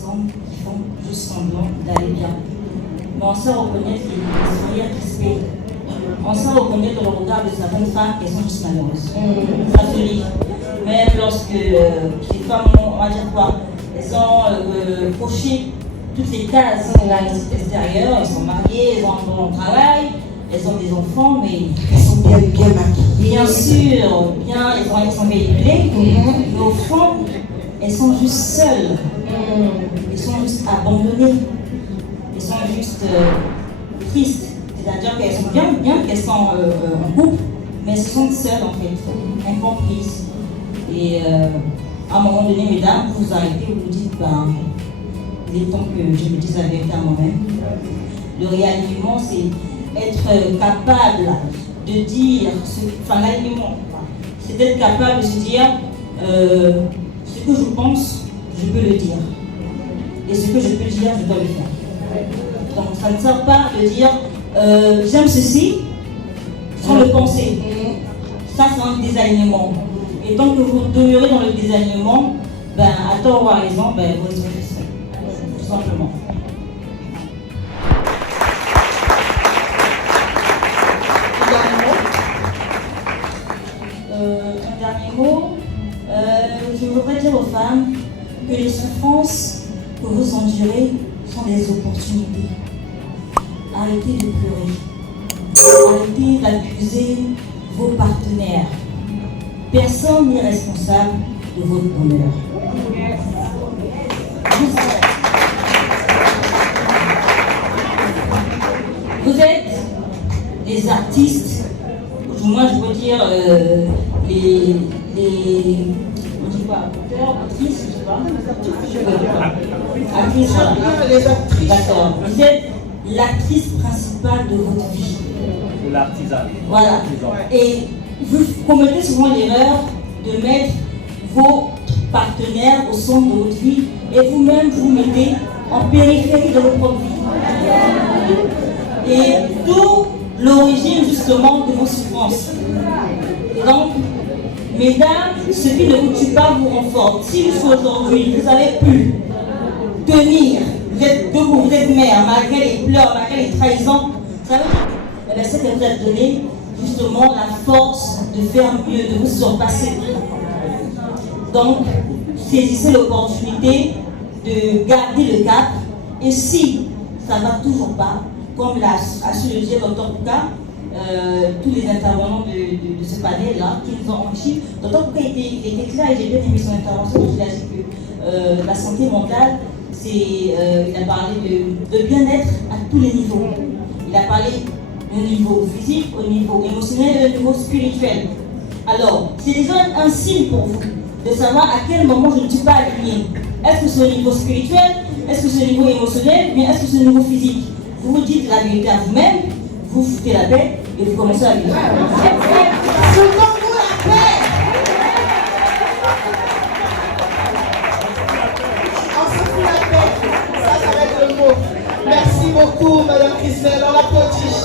personnes qui font juste semblant d'aller bien. Mais on sait reconnaître les sourires crispés. On sait reconnaître dans le regard de certaines femmes qu'elles sont juste malheureuses. Ça se lit. Même lorsque ces femmes, on va dire quoi, elles ont coché toutes les cases extérieures, elles sont mariées, elles ont un bon travail, elles ont des enfants, mais elles sont bien maquillées. Bien sûr, elles sont véhiculées, mais au fond, elles sont juste seules. Elles sont juste abandonnées. Elles sont juste tristes. C'est-à-dire qu'elles sont bien qu'elles sont en couple, mais elles se sentent seules en fait, incomprises. Et à un moment donné, mesdames, vous vous arrêtez, vous vous dites, il est temps que je me dise la vérité à moi-même. Le réalignement, c'est être capable de dire, l'alignement, c'est d'être capable de se dire, ce que je pense, je peux le dire. Et ce que je peux dire, je dois le faire. Donc ça ne sert pas de dire, j'aime ceci, sans le penser. Ça, c'est un désalignement. Et tant que vous demeurez dans le désalignement, à tort ou à raison, vous serez frustré. Tout simplement. Un dernier mot. Je voudrais dire aux femmes que les souffrances que vous endurez sont des opportunités. Arrêtez de pleurer. Arrêtez d'accuser vos partenaires. Personne n'est responsable de votre bonheur. Vous êtes des artistes, ou du moins je veux dire les on dit quoi, auteurs, actrices, je sais pas. Actrices, voilà. Les actrices. D'accord. Vous êtes l'actrice principale de votre vie. De l'artisan. Voilà. Et vous commettez souvent l'erreur de mettre vos partenaires au centre de votre vie et vous-même vous mettez en périphérie de votre propre vie. Et d'où l'origine justement de vos souffrances. Et donc, mesdames, ce qui ne vous tue pas vous renforce. Si jusqu'aujourd'hui vous avez pu tenir, vous êtes debout, vous êtes mère, malgré les pleurs, malgré les trahisons, ça veut dire que c'est qu'elle vous a donné justement la force de faire mieux, de vous surpasser. Donc, saisissez l'opportunité de garder le cap. Et si ça ne va toujours pas, comme l'a su le dire Dr Kouka, tous les intervenants de ce panel-là qui nous ont enrichis, Dr Kouka était clair et j'ai bien aimé son intervention. Il a dit que la santé mentale, il a parlé de bien-être à tous les niveaux. Il a parlé au niveau physique, au niveau émotionnel et au niveau spirituel. Alors, c'est déjà un signe pour vous de savoir à quel moment je ne suis pas alignée. Est-ce que c'est au niveau spirituel? Est-ce que c'est au niveau émotionnel? Ou bien est-ce que c'est au niveau physique? Vous vous dites la vérité à vous-même, vous foutez la paix et vous commencez à vivre. Foutons-nous la paix! On se fout la paix. Ça va être le mot. Merci beaucoup, Madame Christelle. On l'applaudit.